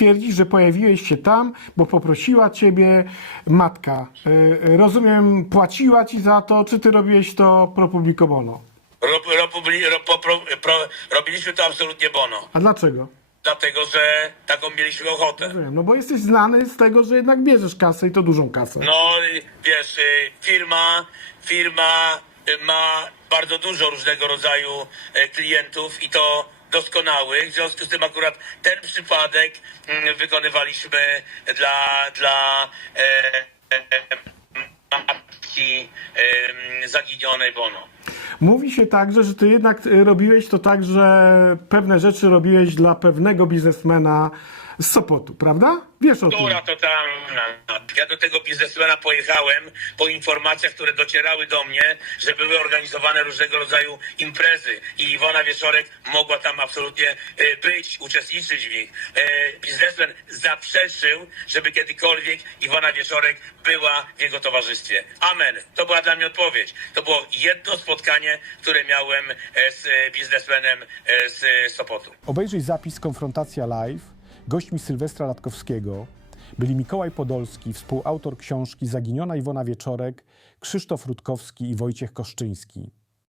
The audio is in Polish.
twierdzisz, że pojawiłeś się tam, bo poprosiła ciebie matka. Y, Rozumiem, płaciła ci za to, czy ty robiłeś to pro publico bono? Rob, rob, ro, po, pro, pro, robiliśmy to absolutnie bono. A dlaczego? Dlatego, że taką mieliśmy ochotę. Rozumiem, no bo jesteś znany z tego, że jednak bierzesz kasę i to dużą kasę. No, y, wiesz, y, firma, firma y, ma bardzo dużo różnego rodzaju e, klientów i to doskonałych. W związku z tym akurat ten przypadek mm, wykonywaliśmy dla, dla e, e, e, matki e, zaginionej Bono. Mówi się także, że ty jednak y, robiłeś to tak, że pewne rzeczy robiłeś dla pewnego biznesmena z Sopotu, prawda? Wiesz o tym. Która to tam. Ja do tego biznesmena pojechałem po informacjach, które docierały do mnie, że były organizowane różnego rodzaju imprezy i Iwona Wieczorek mogła tam absolutnie e, być, uczestniczyć w nich. E, Biznesmen zaprzeczył, żeby kiedykolwiek Iwona Wieczorek była w jego towarzystwie. Amen. To była dla mnie odpowiedź. To było jedno spotkanie, które miałem e, z e, biznesmenem e, z e, Sopotu. Obejrzyj zapis Konfrontacja Live. Gośćmi Sylwestra Latkowskiego byli Mikołaj Podolski, współautor książki Zaginiona Iwona Wieczorek, Krzysztof Rutkowski i Wojciech Koszczyński.